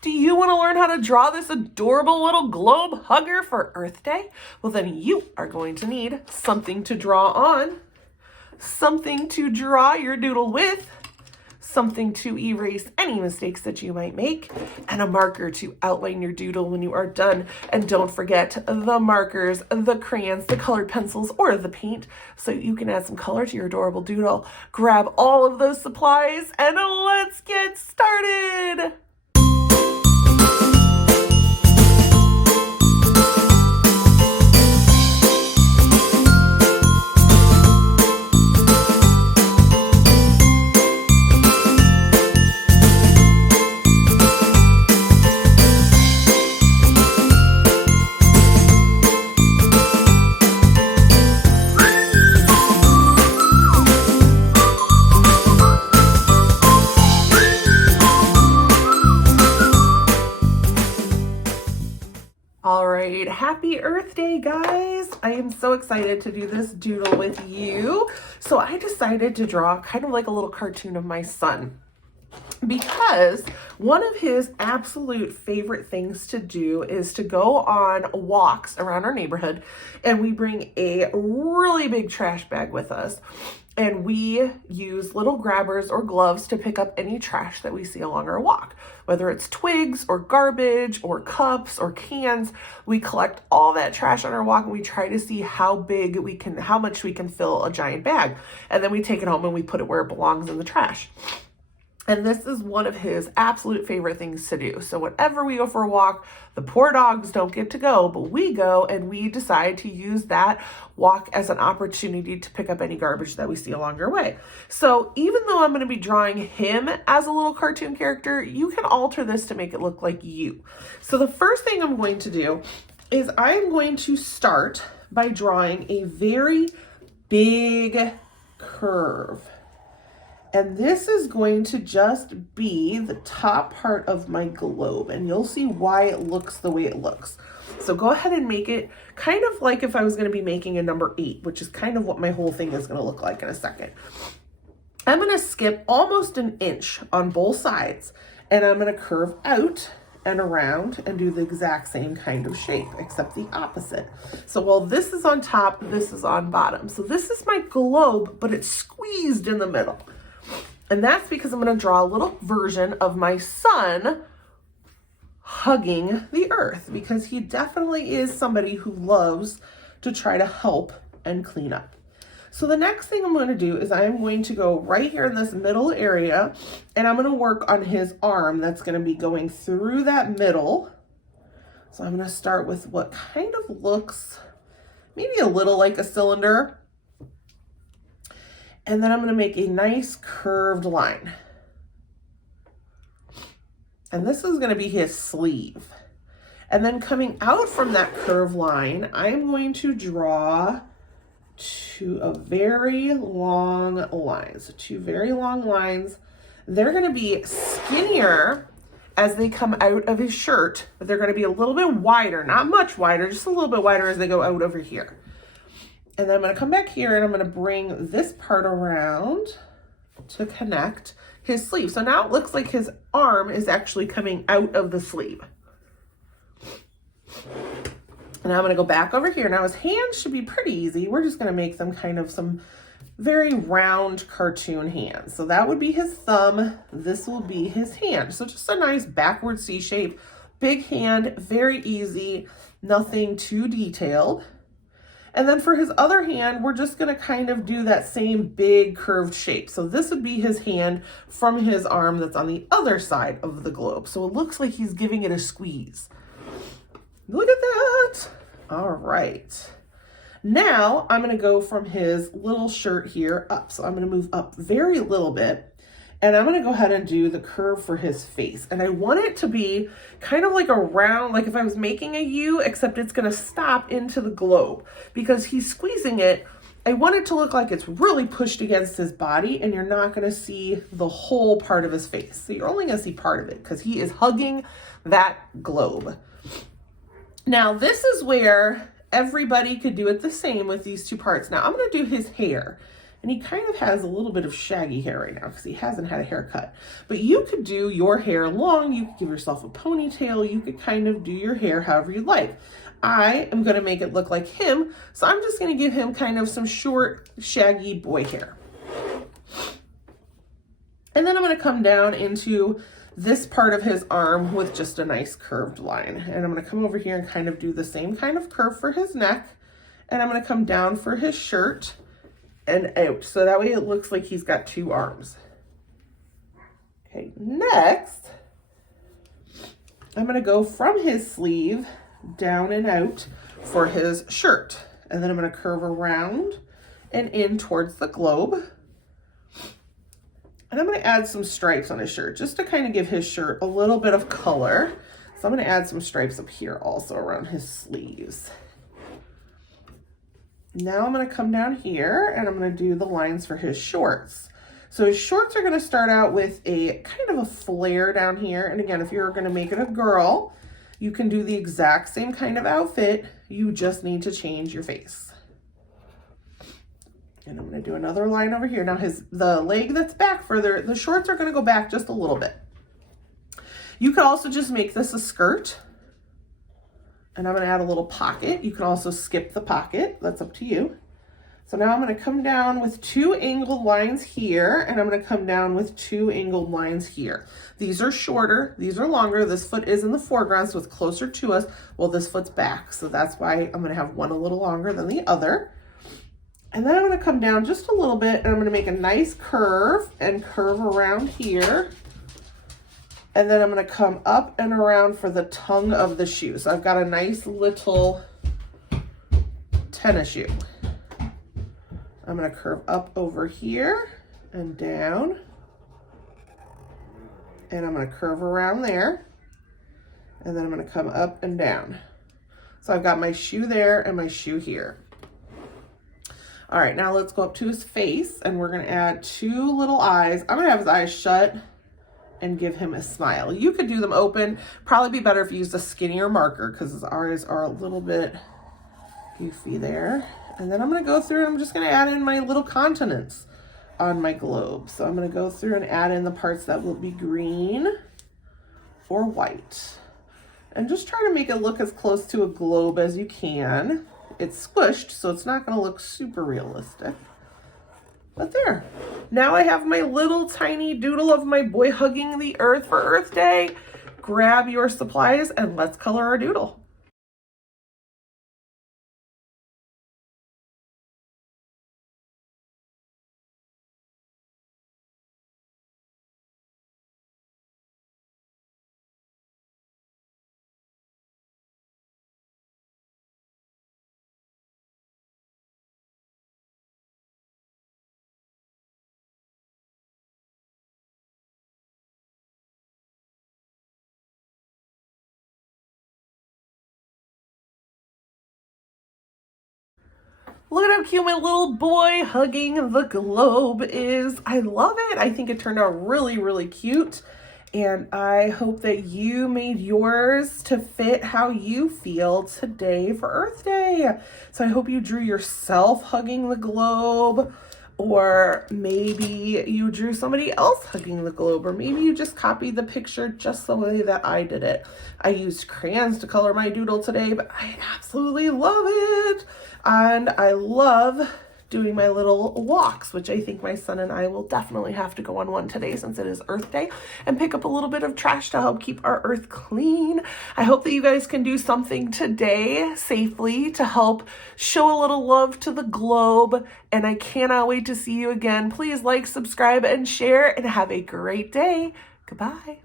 Do you want to learn how to draw this adorable little globe hugger for Earth Day? Well, then you are going to need something to draw on, something to draw your doodle with, something to erase any mistakes that you might make, and a marker to outline your doodle when you are done. And don't forget the markers, the crayons, the colored pencils, or the paint so you can add some color to your adorable doodle. Grab all of those supplies and let's get started. All right, happy Earth Day, guys. I am so excited to do this doodle with you. So I decided to draw kind of like a little cartoon of my son, because one of his absolute favorite things to do is to go on walks around our neighborhood, and we bring a really big trash bag with us. And we use little grabbers or gloves to pick up any trash that we see along our walk, whether it's twigs or garbage or cups or cans. We collect all that trash on our walk and we try to see how much we can fill a giant bag. And then we take it home and we put it where it belongs in the trash. And this is one of his absolute favorite things to do. So whenever we go for a walk, the poor dogs don't get to go, but we go and we decide to use that walk as an opportunity to pick up any garbage that we see along our way. So even though I'm going to be drawing him as a little cartoon character, you can alter this to make it look like you. So the first thing I'm going to do is I'm going to start by drawing a very big curve. And this is going to just be the top part of my globe, and you'll see why it looks the way it looks. So go ahead and make it kind of like if I was going to be making a number 8, which is kind of what my whole thing is going to look like in a second. I'm going to skip almost an inch on both sides, and I'm going to curve out and around and do the exact same kind of shape, except the opposite. So while this is on top, this is on bottom. So this is my globe, but it's squeezed in the middle. And that's because I'm going to draw a little version of my son hugging the earth, because he definitely is somebody who loves to try to help and clean up. So the next thing I'm going to do is I'm going to go right here in this middle area, and I'm going to work on his arm that's going to be going through that middle. So I'm going to start with what kind of looks maybe a little like a cylinder. And then I'm going to make a nice curved line. And this is going to be his sleeve. And then coming out from that curved line, I'm going to draw a very long line. So 2 very long lines. They're going to be skinnier as they come out of his shirt, but they're going to be a little bit wider, not much wider, just a little bit wider as they go out over here. And then I'm going to come back here and I'm going to bring this part around to connect his sleeve. So now it looks like his arm is actually coming out of the sleeve. And I'm going to go back over here. Now his hands should be pretty easy. We're just going to make them kind of some very round cartoon hands. So that would be his thumb. This will be his hand. So just a nice backward C shape, big hand, very easy, nothing too detailed. And then for his other hand, we're just going to kind of do that same big curved shape. So this would be his hand from his arm that's on the other side of the globe. So it looks like he's giving it a squeeze. Look at that. All right. Now I'm going to go from his little shirt here up. So I'm going to move up very little bit. And I'm going to go ahead and do the curve for his face. And I want it to be kind of like a round, like if I was making a U, except it's going to stop into the globe. Because he's squeezing it, I want it to look like it's really pushed against his body, and you're not going to see the whole part of his face. So you're only going to see part of it because he is hugging that globe. Now this is where everybody could do it the same with these two parts. Now I'm going to do his hair. And he kind of has a little bit of shaggy hair right now because he hasn't had a haircut. But you could do your hair long, you could give yourself a ponytail, you could kind of do your hair however you like. I am gonna make it look like him, so I'm just gonna give him kind of some short, shaggy boy hair. And then I'm gonna come down into this part of his arm with just a nice curved line. And I'm gonna come over here and kind of do the same kind of curve for his neck. And I'm gonna come down for his shirt and out. So that way it looks like he's got two arms. Okay, next, I'm gonna go from his sleeve down and out for his shirt. And then I'm gonna curve around and in towards the globe. And I'm gonna add some stripes on his shirt just to kind of give his shirt a little bit of color. So I'm gonna add some stripes up here also around his sleeves. Now I'm gonna come down here and I'm gonna do the lines for his shorts. So his shorts are gonna start out with a kind of a flare down here. And again, if you're gonna make it a girl, you can do the exact same kind of outfit. You just need to change your face. And I'm gonna do another line over here. Now the leg that's back further, the shorts are gonna go back just a little bit. You could also just make this a skirt. And I'm gonna add a little pocket. You can also skip the pocket, that's up to you. So now I'm gonna come down with two angled lines here, and I'm gonna come down with two angled lines here. These are shorter, these are longer. This foot is in the foreground, so it's closer to us. Well, this foot's back, so that's why I'm gonna have one a little longer than the other. And then I'm gonna come down just a little bit, and I'm gonna make a nice curve and curve around here. And then I'm gonna come up and around for the tongue of the shoe. So I've got a nice little tennis shoe. I'm gonna curve up over here and down. And I'm gonna curve around there. And then I'm gonna come up and down. So I've got my shoe there and my shoe here. All right, now let's go up to his face and we're gonna add two little eyes. I'm gonna have his eyes shut and give him a smile. You could do them open. Probably be better if you used a skinnier marker because his eyes are a little bit goofy there. And then I'm gonna go through and I'm just gonna add in my little continents on my globe. So I'm gonna go through and add in the parts that will be green or white. And just try to make it look as close to a globe as you can. It's squished, so it's not gonna look super realistic. But there. Now I have my little tiny doodle of my boy hugging the earth for Earth Day. Grab your supplies and let's color our doodle. Look at how cute my little boy hugging the globe is. I love it. I think it turned out really, really cute. And I hope that you made yours to fit how you feel today for Earth Day. So I hope you drew yourself hugging the globe, or maybe you drew somebody else hugging the globe, or maybe you just copied the picture just the way that I did it. I used crayons to color my doodle today, but I absolutely love it. And I love doing my little walks, which I think my son and I will definitely have to go on one today since it is Earth Day, and pick up a little bit of trash to help keep our earth clean. I hope that you guys can do something today safely to help show a little love to the globe, and I cannot wait to see you again. Please like, subscribe, and share, and have a great day. Goodbye.